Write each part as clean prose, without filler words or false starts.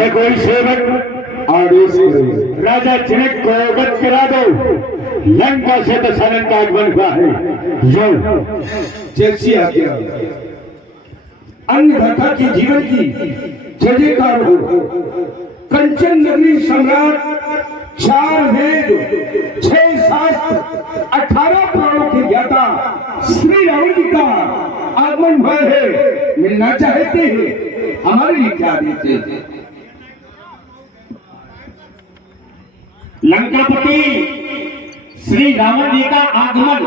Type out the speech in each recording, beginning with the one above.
है कोई सेवक आदेश करे, राजा जनक को अवगत करा दो, लंका से दशरथ का आगमन हुआ है। जो जैसी आज्ञा। अन्नदाता के जीवन की जय जयकार हो। कंचन नगरी सम्राट, 4 वेद, 6 शास्त्र, 18 पुराणों के ज्ञाता श्री रावण जी का आगमन हुआ है। मिलना चाहते हैं, हमारे लिए क्या देते हैं? लंकापति श्री रावण जी का आगमन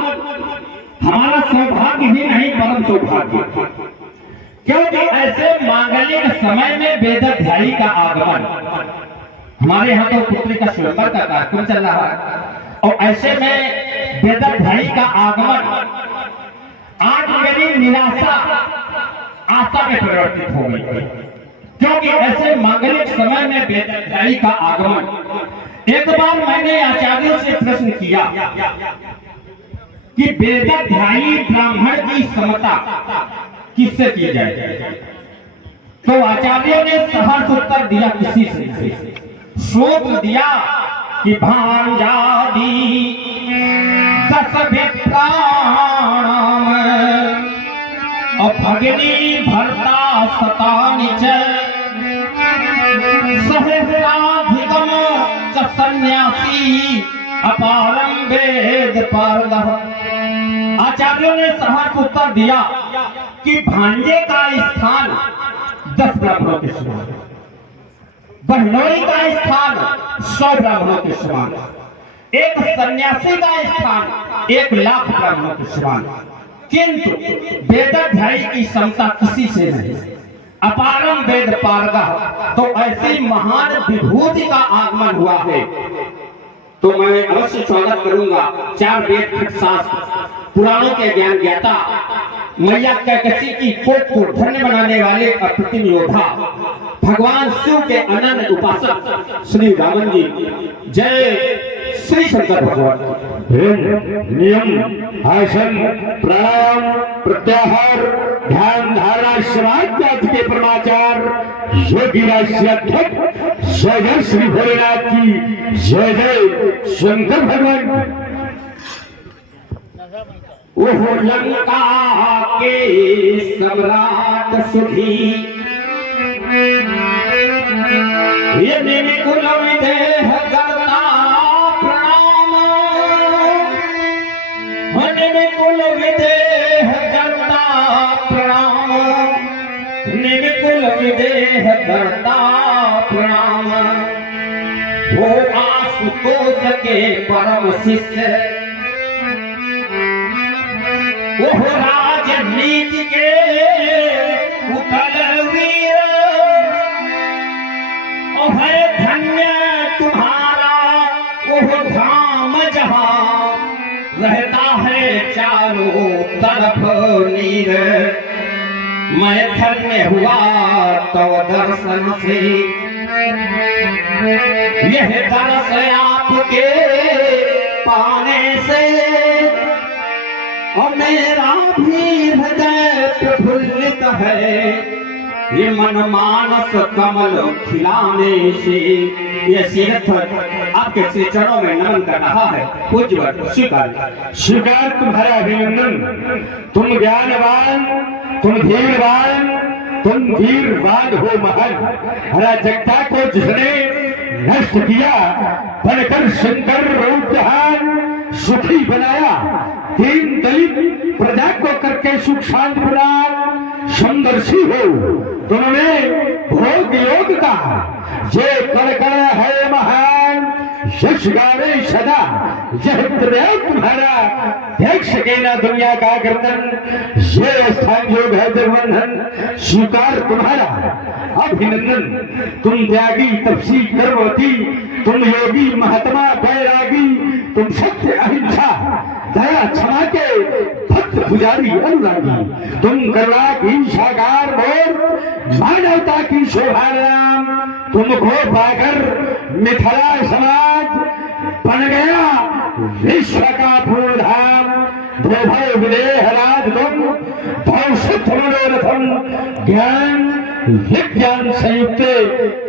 हमारा सौभाग्य ही नहीं परम सौभाग्य, क्योंकि ऐसे मांगलिक समय में वेदाध्यायी का आगमन, हमारे यहाँ तो पुत्री का स्वयंवर का कार्यक्रम चल रहा है, और ऐसे में वेदाध्यायी का आगमन आज मेरी निराशा आशा में परिवर्तित हो गई, क्योंकि ऐसे मांगलिक समय में वेदाध्यायी का आगमन। एक बार मैंने आचार्यों से प्रश्न किया कि वेदाध्यायी ब्राह्मण की समता किससे की जाए, तो आचार्यों ने सहर्ष उत्तर दिया, किसी से नहीं। सूत्र दिया कि भांजादी 10 विप्राणाम और भगिनी भरता शतानिच सहस्राधिकम च सन्यासी अपारम वेद पारदः। आचार्यों ने सहर्ष उत्तर दिया कि भांजे का स्थान 10 ब्राह्मणों के समान, बहनोई का स्थान 100 ब्राह्मणों के समान, एक सन्यासी का स्थान 1 लाख ब्राह्मणों के समान, किंतु वेदाध्यायी की क्षमता किसी से नहीं। अपारम वेद पारगः, तो ऐसी महान विभूति का आगमन हुआ है, तो मैं अवश्य स्वागत करूंगा। 4 वेद 8 शास्त्र पुराणों के ज्ञान ज्ञाता, मैया कैकसी की कोख को धन्य बनाने वाले अप्रतिम योद्धा, भगवान शिव के अनन्य उपासक श्री रावण जी। जय श्री शंकर भगवान। नियम, आसन, प्राणायाम, प्रत्याहार, ध्यान धारणा श्राद्ध के परमाचार योगी राष्ट्राध्यक्ष जय जय श्री भोलेनाथ की जय जय शंकर भगवान। ओह लंका के सम्राट सुधी, ये निकुल विदेह करता प्रणाम, निकुल विदेह करता प्रणाम, निकुल विदेह करता प्रणाम। वो आशुतोष के परम शिष्य, वो राजनीति के उतल वीर, ओ है धन्य तुम्हारा वो धाम जहां रहता है चारों तरफ नीर। मैं धन्य हुआ तो दर्शन से, यह दर्श आपके पाने से, और मेरा भी हृदय प्रफुल्लित है, ये मन मानस कमल खिलाने से। ये तीर्थ आपके श्री चरणों में नमन कर रहा है, पूज्यवत स्वीकार। स्वीकार तुम्हारा अभिनंदन। तुम ज्ञानवान, तुम धीरवान, तुम धीरवान हो महान। अराजकता को जिसने नष्ट किया, बनकर सुंदर रूप जहान सुखी बनाया। दीन दलित प्रजा को करके सुख शांति प्रदान समदर्शी हो। तुमने भोग योग का जे कड़कड़ है महान, यश गावे सदा यह प्रयोग तुम्हारा। देख सके ना दुनिया का गर्दन, ये स्थान योग है दुर्बंधन। स्वीकार तुम्हारा अभिनंदन। तुम त्यागी तपसी कर्मवती, तुम योगी महात्मा बैरागी, तुम सत्य अहिंसा दया क्षमा के भक्त पुजारी अनुरागी। तुम करुणा की साकार मोर, मानवता की शोभा राम। तुमको पाकर मिथिला समाज बन गया विश्व का पूर्ण धाम। भय विदेह राज तुम, भव शुद्ध मनोरथ सर्वप्रथम ज्ञान विज्ञान संयुक्त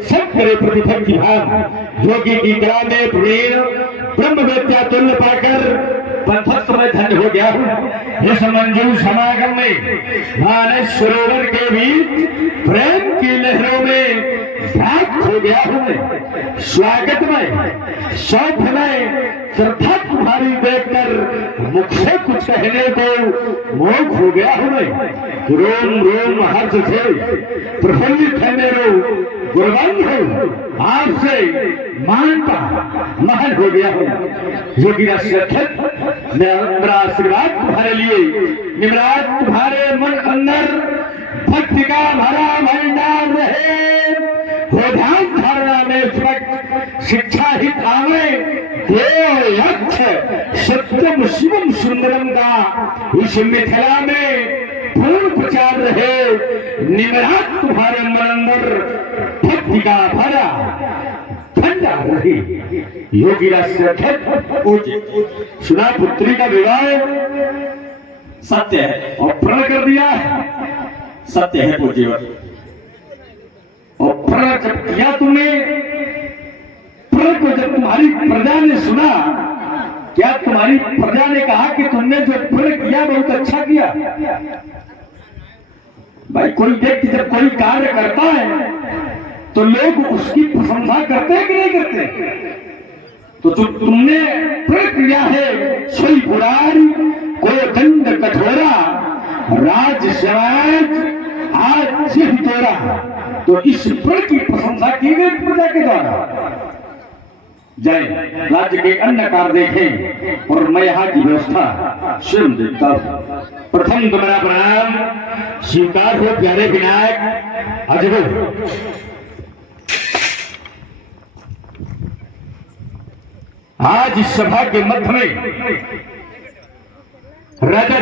सब करे प्रतिभक्ति भाव योगी की कला में प्रवीण ब्रह्म विद्या तुल्य पाकर पंथत्व में धन्य हो गया हूँ। इस मंजूर समागम में मानस सरोवर के बीच प्रेम की लहरों में ध्यान हो गया हूँ मैं। स्वागत में शौक में श्रद्धा तुम्हारी देखकर मुख से कुछ कहने को मोह हो गया हूँ मैं। रोम रोम हर्ष से प्रफुल्लित है मेरो गुणवान हो आपसे मानता महल हो गया हूँ। योगी मेरा आशीर्वाद तुम्हारे लिए निमराज तुम्हारे मन अंदर भक्ति का भरा भंडार रहे हो ध्यान धारणा में स्वच्छ शिक्षा हित आवे देव यक्ष सत्यम शिवम सुंदरम का इस मिथिला में पूर्ण प्रचार रहे। निमराज तुम्हारे मन अंदर भक्ति का भरा भंडार रहे। योगी सुना पुत्री का विवाह सत्य है और प्रण कर दिया सत्य है पूज्यवर। और प्रण जब किया तुमने प्रण को जब तुम्हारी प्रजा ने सुना क्या तुम्हारी प्रजा ने कहा कि तुमने जो प्रण किया बहुत अच्छा किया। भाई कोई व्यक्ति जब कोई कार्य करता है तो लोग उसकी प्रशंसा करते हैं कि नहीं करते। तो जो तुमने प्रण किया है सोई पुरारी कोई दंड कठोरा राज समाज आज सिद्ध तोरा। तो इस प्रण की प्रशंसा की गई प्रजा के द्वारा। जय राज्य के अन्य कार्य देखें और मैं यहाँ की व्यवस्था स्वयं देखता हूँ। प्रथम तुम्हारा प्रणाम स्वीकार हो प्यारे विनायक अजय। आज इस सभा के मध्य में राजा